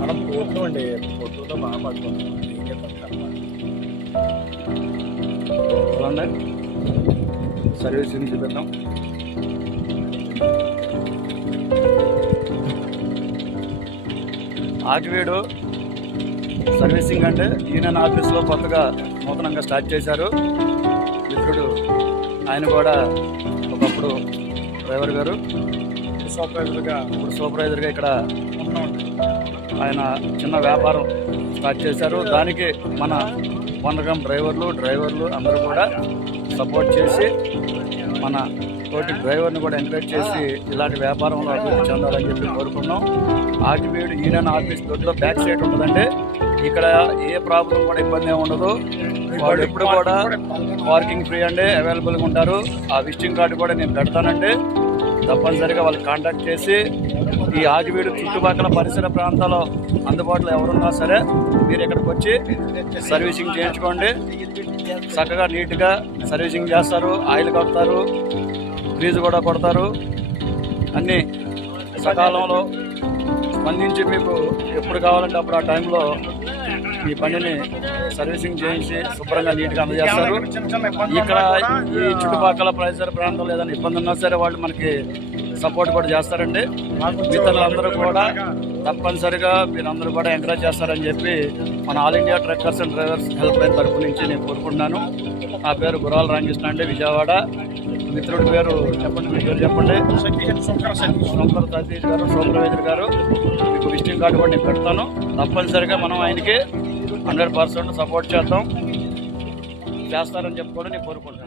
మనం పోతున్నాం అండి, పొద్దుతో బాగా పడుతున్నాం. ఏం చెప్తాం చూడండి, సర్వీసింగ్ చూపిద్దాం. ఆకివీడు సర్వీసింగ్ అంటే యూనియన్ ఆఫీస్లో కొత్తగా నూతనంగా స్టార్ట్ చేశారు. మిత్రుడు ఆయన కూడా ఒకప్పుడు డ్రైవర్ గారు, ఇప్పుడు సూపర్వైజర్గా ఇక్కడ ఆయన చిన్న వ్యాపారం స్టార్ట్ చేశారు. దానికి మన వందకం డ్రైవర్లు అందరూ కూడా సపోర్ట్ చేసి మన తోటి డ్రైవర్ని కూడా ఎంకరేజ్ చేసి ఇలాంటి వ్యాపారంలో అభివృద్ధి చెందాలని చెప్పి కోరుకున్నాం. ఆకివీడు యూనియన్ ఆఫీస్ దొడ్లో బ్యాక్ సైడ్ ఉంటుందండి. ఇక్కడ ఏ ప్రాబ్లం కూడా ఇబ్బంది ఏమి ఉండదు. వాళ్ళు ఎప్పుడు కూడా పార్కింగ్ ఫ్రీ అండి, అవైలబుల్గా ఉంటారు. ఆ విజిటింగ్ కార్డు కూడా నేను పెడతానండి. తప్పనిసరిగా వాళ్ళు కాంటాక్ట్ చేసి ఈ ఆకివీడు చుట్టుపక్కల పరిసర ప్రాంతాల్లో అందుబాటులో ఎవరున్నా సరే మీరు ఇక్కడికి వచ్చి సర్వీసింగ్ చేయించుకోండి. చక్కగా నీట్గా సర్వీసింగ్ చేస్తారు, ఆయిల్ కడతారు, గ్రీజు కూడా కొడతారు. అన్నీ సకాలంలో స్పందించి మీకు ఎప్పుడు కావాలంటే అప్పుడు ఆ టైంలో ఈ బండిని సర్వీసింగ్ చేయించి శుభ్రంగా నీట్గా అందజేస్తారు. ఇక్కడ ఈ చుట్టుపక్కల పరిసర ప్రాంతంలో ఏదైనా ఇబ్బంది ఉన్నా సరే వాళ్ళు మనకి సపోర్ట్ కూడా చేస్తారండి. మిత్రులందరూ కూడా తప్పనిసరిగా మీరందరూ కూడా ఎంకరేజ్ చేస్తారని చెప్పి మన all India truckers and drivers help line తరఫు నుంచి నేను కోరుకుంటున్నాను. నా పేరు గురాల రామకృష్ణ అండి, విజయవాడ. మిత్రుడి పేరు చెప్పండి, మీ పేరు చెప్పండి. శంకర్ సతీష్ గారు, సూపర్వైజర్ గారు. మీకు విజిటింగ్ కార్డు కూడా నేను పెడతాను. తప్పనిసరిగా మనం ఆయనకి 100% సపోర్ట్ చేస్తారని చెప్పి కూడా నేను కోరుకుంటాను.